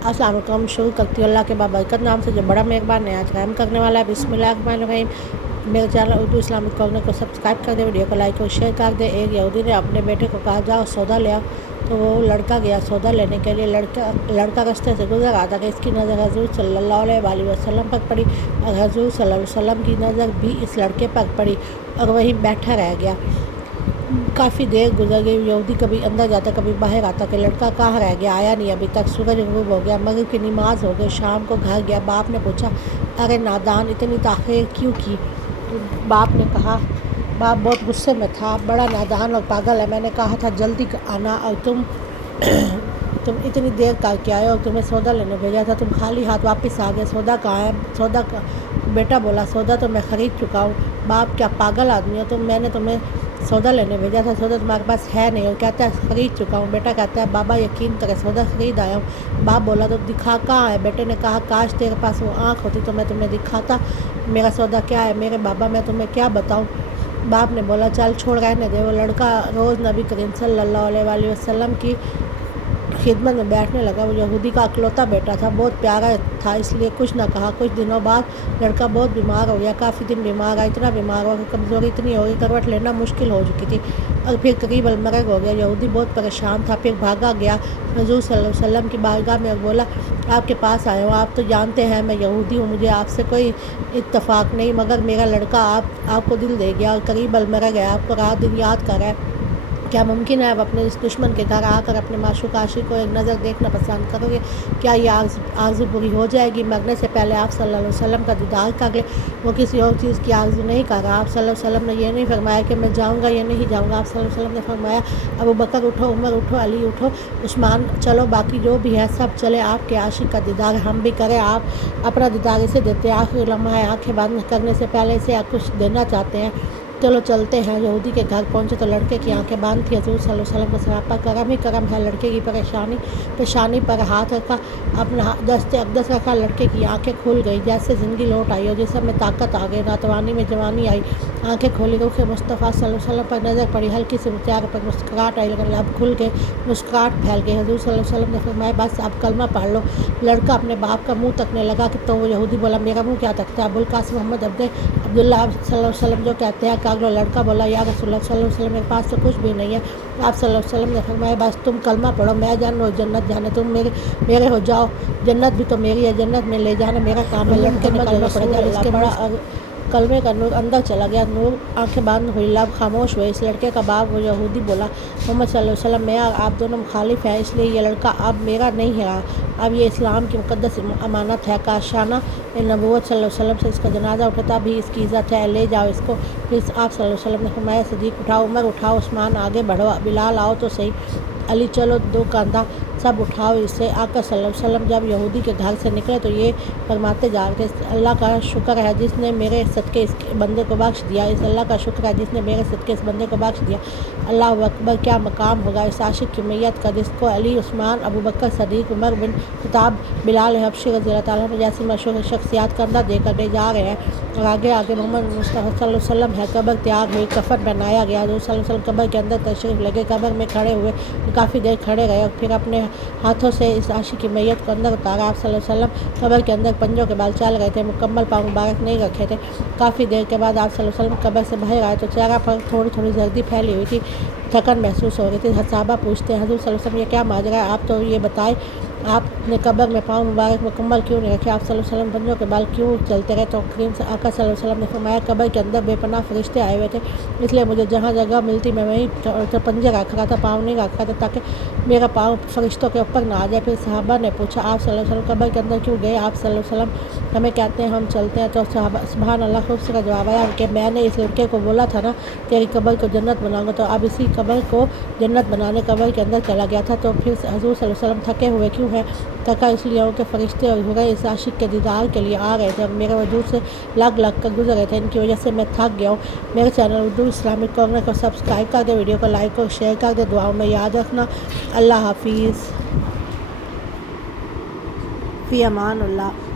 अस्सलाम वालेकुम। शुरू करती हूँ अल्लाह के बाबरकत नाम से जो बड़ा मेहरबान है, आज रहम करने वाला है। बिस्मिल्लाहिर्रहमानिर्रहीम। मेरे चैनल उर्दू इस्लामिक कॉर्नर को सब्सक्राइब कर दे, वीडियो को लाइक और शेयर कर दे। एक यहूदी ने अपने बेटे को कहा जाओ सौदा ले आओ, तो वो लड़का गया सौदा लेने के लिए। लड़का रास्ते से गुजर रहा था कि इसकी नज़र हज़ूर सल्लल्लाहु अलैहि वसल्लम पर पड़ी और हज़ूर सल्लल्लाहु अलैहि वसल्लम की नज़र भी इस लड़के पर पड़ी और वहीं बैठा रह गया। काफ़ी देर गुजर गई। यहूदी कभी अंदर जाता कभी बाहर आता कि लड़का कहाँ रह गया, आया नहीं अभी तक। सूरज गुरूब हो गया, मगरिब की नमाज हो गई, शाम को घर गया। बाप ने पूछा, अरे नादान, इतनी ताख़ीर क्यों की? बाप ने कहा, बाप बहुत गुस्से में था, बड़ा नादान और पागल है। मैंने कहा था जल्दी आना और तुम इतनी देर करके आए और तुम्हें सौदा लेने भेजा था, तुम खाली हाथ वापस आ गए। सौदा कहाँ है? सौदा का बेटा बोला, सौदा तो मैं ख़रीद चुका हूँ। बाप, क्या पागल आदमी हो तुम? मैंने तुम्हें सौदा लेने भेजा था, सौदा तुम्हारे पास है नहीं। और कहता है ख़रीद चुका हूँ। बेटा कहता है बाबा यकीन करे, सौदा ख़रीद आया हूँ। बाप बोला, तो दिखा कहाँ है? बेटे ने कहा, काश तेरे पास वो आँख होती तो मैं तुम्हें दिखाता मेरा सौदा क्या है। मेरे बाबा, मैं तुम्हें क्या बताऊँ? बाप ने बोला, चल छोड़, रहने दे। वो लड़का रोज़ नबी करीम सल्लल्लाहु अलैहि वसल्लम की खिदमत में बैठने लगा। वो यहूदी का अकलौता बेटा था, बहुत प्यारा था, इसलिए कुछ ना कहा। कुछ दिनों बाद लड़का बहुत बीमार हो गया। काफ़ी दिन बीमार रहा, इतना बीमार हुआ कि कमज़ोरी इतनी हो गई, करवट लेना मुश्किल हो चुकी थी और फिर करीब अलमरग हो गया। यहूदी बहुत परेशान था। फिर भागा गया हुज़ूर सल्लल्लाहु अलैहि वसल्लम की बारगाह में और बोला, आपके पास आया हूँ, आप तो जानते हैं मैं यहूदी हूँ, मुझे आपसे कोई इत्तफ़ाक़ नहीं, मगर मेरा लड़का आपको दिल दे गया और करीब अलमरग है, आपको रात दिन याद कर रहा है। क्या मुमकिन है आप अपने इस दुश्मन के घर आकर अपने माशूक आशिक को एक नज़र देखना पसंद करोगे? क्या ये आरज़ू पूरी हो जाएगी? मरने से पहले आप सल्लल्लाहु अलैहि वसल्लम का दीदार कर ले। वो किसी और चीज़ की आरज़ू नहीं कर रहा। आप सल्लल्लाहु अलैहि वसल्लम ने यह नहीं फरमाया कि मैं जाऊँगा या नहीं जाऊँगा। आप सल्लल्लाहु अलैहि वसल्लम ने फरमाया, अबू बकर उठो, उमर उठो, अली उठो, उस्मान चलो, बाकी जो भी है सब चले, आपके आशिक का दीदार हम भी करें। आप अपना दीदार इसे देते हैं, आखिरी लम्हा है, आँखें बंद करने से पहले इसे कुछ देना चाहते हैं, चलो चलते हैं। यहूदी के घर पहुंचे तो लड़के की आंखें बंद थी। हज़ूर सल्लल्लाहु अलैहि वसल्लम का सरापा करम ही करम है। लड़के की पेशानी पर हाथ रखा, अपना दस्ते अक़दस रखा, लड़के की आंखें खुल गई, जैसे ज़िंदगी लौट आई हो, जिसम में ताकत आ गई, नातवानी में जवानी आई। आंखें खोली, रूह मुस्तफ़ा सल्लल्लाहु अलैहि वसल्लम पर नज़र पड़ी, हल्की सी चेहरे पर मुस्कुराहट आई, लेकिन लब खुल गए, मुस्कुराहट फैल गई। हज़ूर सल्लल्लाहु अलैहि वसल्लम ने फरमाया, बस अब कलमा पढ़ लो। लड़का अपने बाप का मुँह तकने लगा कि तो वो यहूदी बोला, मेरा मुँह क्या तकता है? अबुल कासिम मोहम्मद अब्दुल्लाह सल्लल्लाहु अलैहि वसल्लम जो कहते हैं कर लो। लड़का बोला, या रसूलुल्लाह सल्लल्लाहु अलैहि वसल्लम, मेरे पास तो कुछ भी नहीं है। आप सल्लल्लाहु अलैहि वसल्लम ने फरमाया, बस तुम कलमा पढ़ो, मैं जानो जन्नत जाने, तुम मेरे हो जाओ, जन्नत भी तो मेरी है, जन्नत में ले जाना मेरा काम है। लड़के ने कलमा पढ़ा, जब इसके बड़ा कलमे का नूर अंदर चला गया, नूर आंखें बंद हुई, लब खामोश हुए। इस लड़के का बाप वो यहूदी बोला, मोहम्मद सल्लल्लाहु अलैहि वसल्लम, मैं आप दोनों मुखालिफ हैं, इसलिए ये लड़का अब मेरा नहीं है, अब ये इस्लाम की मुक़द्दस अमानत है। काशाना नबूवत सल्लल्लाहु अलैहि वसल्लम से इसका जनाजा उठता भी इसकी इज़्ज़त है, ले जाओ इसको। फिर आप सल्लल्लाहु अलैहि वसल्लम ने फरमाया, सदीक़ उठाओ, उमर उठाओ, उस्मान आगे बढ़ो, बिलाल आओ तो सही, अली चलो, दो कंधा सब उठाओ इसे। आका सल्लल्लाहु अलैहि वसल्लम जब यहूदी के घर से निकले तो ये फरमाते जा रहे थे, अल्लाह का शुक्र है जिसने मेरे सदके इस बंदे को बख्श दिया, इस अल्लाह का शुक्र है जिसने मेरे सदके इस बंदे को बख्श दिया। अल्लाह अकबर, क्या मकाम होगा इस आशिक की मैयत का, जिसको अली, उस्मान, अबू बकर सदीक़, उमर बिन खत्ताब, बिलाल हबशी रज़ी अल्लाह तआला जैसी मशहूर शख्सियात कंधा देकर ले जा रहे हैं। और आगे आगे मोहम्मद मुस्तफ़ा सल्लल्लाहु अलैहि वसल्लम है। कब्र तैयार हुई, कफन बनाया गया। हज़ूर सल्लल्लाहु अलैहि वसल्लम कब्र के अंदर तशरीफ़ लगे, कब्र में खड़े हुए, काफ़ी देर खड़े रहे और फिर अपने हाथों से इस आशिक की मैयत को अंदर उतारा। आप सल्लल्लाहु अलैहि वसल्लम कब्र के अंदर पंजों के बाल चल रहे थे, मुकम्मल पाँव मुबारक नहीं रखे थे। काफ़ी देर के बाद आप सल्लल्लाहु अलैहि वसल्लम कब्र से बाहर आए तो चेहरा पर थोड़ी थोड़ी जर्दी फैली हुई थी, थकन महसूस हो रही थी। सहाबा पूछते हैं, हज़ूर सल्लल्लाहु अलैहि वसल्लम ये क्या माजरा है, आप तो ये बताएं, आपने कब्र में पाँव मुबारक मुकम्मल क्यों नहीं रखे? आप सल्लल्लाहु अलैहि वसल्लम पंजों के बाल क्यों चलते रहे? तो करीम से आका सल्लल्लाहु अलैहि वसल्लम ने फरमाया, कब्र के अंदर बेपनाह फरिश्ते आए हुए थे, इसलिए मुझे जहाँ जगह मिलती मैं वहीं पंजे रख रहा था, पाँव नहीं रख रहा था, ताकि मेरा पाँव फरिश्तों के ऊपर ना आ जाए। फिर सहाबा ने पूछा, आप सल्लल्लाहु अलैहि वसल्लम कब्र के अंदर क्यों गए? आप सल्लल्लाहु अलैहि वसल्लम हमें कहते हैं हम चलते हैं। तो सहाबा सुभान अल्लाह, खूब से जवाब आया कि मैंने इस लड़के को बोला था ना तेरी कब्र को जन्नत बनाऊंगा, तो अब इसी कब्र को जन्नत बनाने कब्र के अंदर चला गया था। तो फिर हज़ूर सल्लल्लाहु अलैहि वसल्लम थके हुए क्यों हैं? थका इसलिए हो कि फरिश्ते और हुए इस आशिक के दीदार के लिए आ रहे थे और मेरे वजूद से लग कर गुजर रहे थे, इनकी वजह से मैं थक गया हूँ। मेरे चैनल उर्दू इस्लामिक कॉर्नर को सब्सक्राइब कर दे, वीडियो को लाइक और शेयर कर दे, दुआओं में याद रखना। अल्लाह हाफिज़, फ़ी अमान अल्लाह।